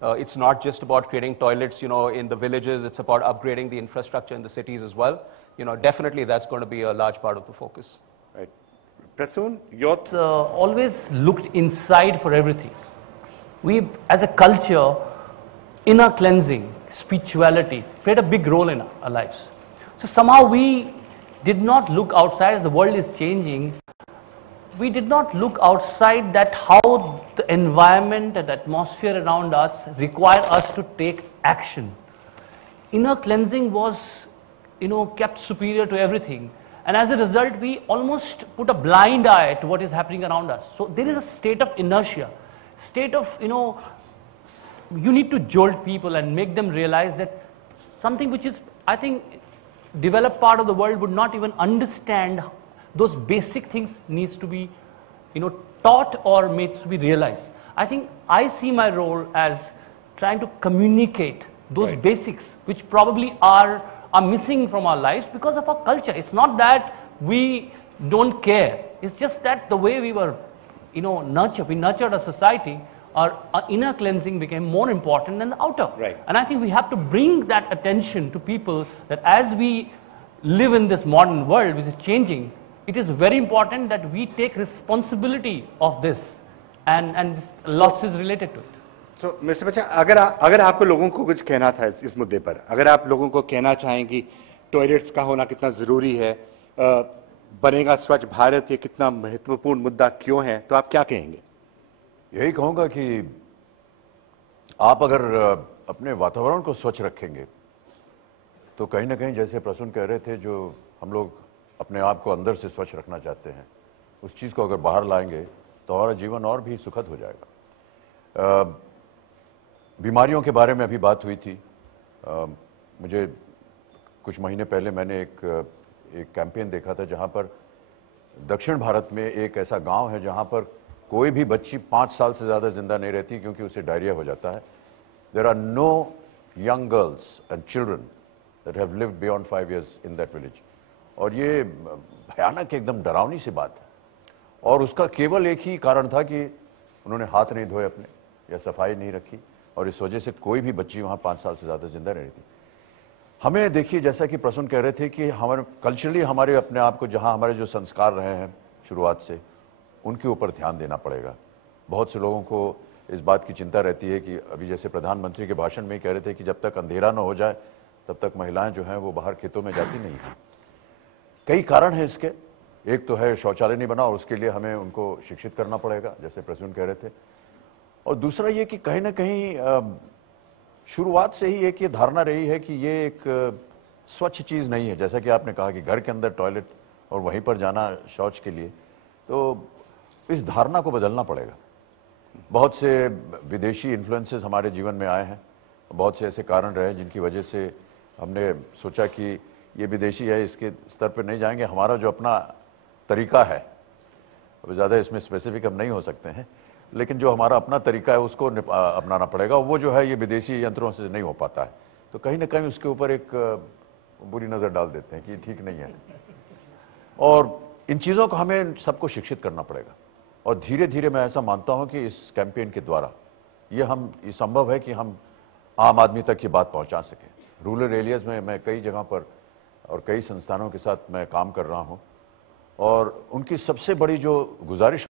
It's not just about creating toilets, in the villages. It's about upgrading the infrastructure in the cities as well. Definitely that's going to be a large part of the focus. Right. Prasoon, your always looked inside for everything. We, as a culture, inner cleansing, spirituality, played a big role in our lives. So somehow we did not look outside. As the world is changing, we did not look outside that how the environment and the atmosphere around us require us to take action. Inner cleansing was, kept superior to everything. And as a result, we almost put a blind eye to what is happening around us. So there is a state of inertia, state of, you need to jolt people and make them realize that something which is, I think, developed part of the world would not even understand. Those basic things needs to be, taught or made to be realized. I think I see my role as trying to communicate those basics, which probably are missing from our lives because of our culture. It's not that we don't care. It's just that the way we were, we nurtured a society, our inner cleansing became more important than the outer. Right. And I think we have to bring that attention to people that as we live in this modern world, which is changing, it is very important that we take responsibility of this, and lots is related to it. So, Mr. Bachcha, अगर आपको लोगों को कुछ कहना था इस मुद्दे पर, अगर आप लोगों को कहना चाहें कि टॉयलेट्स का होना कितना ज़रूरी है, बनेगा स्वच्छ भारत, ये कितना महत्वपूर्ण मुद्दा क्यों है, तो आप क्या कहेंगे? यही कहूँगा कि आप अगर अपने वातावरण को स्वच्छ रखेंगे, तो कहीं ना कहीं जैसे प्रसून कह रहे थे, जो हम लोग अपने आप को अंदर से स्वच्छ रखना चाहते हैं, उस चीज़ को अगर बाहर लाएंगे तो हमारा जीवन और भी सुखद हो जाएगा। बीमारियों के बारे में अभी बात हुई थी। मुझे कुछ महीने पहले मैंने एक कैंपेन देखा था जहाँ पर दक्षिण भारत में एक ऐसा गांव है जहाँ पर कोई भी बच्ची 5 साल से ज़्यादा जिंदा नहीं रहती क्योंकि उसे डायरिया हो जाता है। There are no young girls and children that have lived beyond 5 years in that village. और ये भयानक एकदम डरावनी सी बात है, और उसका केवल एक ही कारण था कि उन्होंने हाथ नहीं धोए अपने या सफाई नहीं रखी, और इस वजह से कोई भी बच्ची वहाँ 5 साल से ज़्यादा जिंदा नहीं रहती। हमें देखिए, जैसा कि प्रसून कह रहे थे कि हमारे कल्चरली हमारे अपने आप को, जहाँ हमारे जो संस्कार रहे हैं शुरुआत से, उनके ऊपर ध्यान देना पड़ेगा। बहुत से लोगों को इस बात की चिंता रहती है कि अभी जैसे प्रधानमंत्री के भाषण में कह रहे थे कि जब तक अंधेरा न हो जाए तब तक महिलाएं जो हैं वो बाहर खेतों में जाती नहीं हैं। कई कारण हैं इसके। एक तो है शौचालय नहीं बना, और उसके लिए हमें उनको शिक्षित करना पड़ेगा, जैसे प्रसून कह रहे थे। और दूसरा ये कि कहीं ना कहीं शुरुआत से ही एक ये धारणा रही है कि ये एक स्वच्छ चीज़ नहीं है। जैसा कि आपने कहा कि घर के अंदर टॉयलेट और वहीं पर जाना शौच के लिए, तो इस धारणा को बदलना पड़ेगा। बहुत से विदेशी इन्फ्लुएंसेस हमारे जीवन में आए हैं, बहुत से ऐसे कारण रहे जिनकी वजह से हमने सोचा कि ये विदेशी है, इसके स्तर पर नहीं जाएंगे। हमारा जो अपना तरीका है, अब ज़्यादा इसमें स्पेसिफिक हम नहीं हो सकते हैं, लेकिन जो हमारा अपना तरीका है उसको अपनाना पड़ेगा। वो जो है ये विदेशी यंत्रों से नहीं हो पाता है, तो कहीं ना कहीं उसके ऊपर एक बुरी नज़र डाल देते हैं कि ठीक नहीं है। और इन चीज़ों को हमें सबको शिक्षित करना पड़ेगा, और धीरे धीरे मैं ऐसा मानता हूँ कि इस कैंपेन के द्वारा ये संभव है कि हम आम आदमी तक ये बात पहुँचा सकें। रूरल एरियाज़ में मैं कई जगह पर और कई संस्थानों के साथ मैं काम कर रहा हूँ, और उनकी सबसे बड़ी जो गुजारिश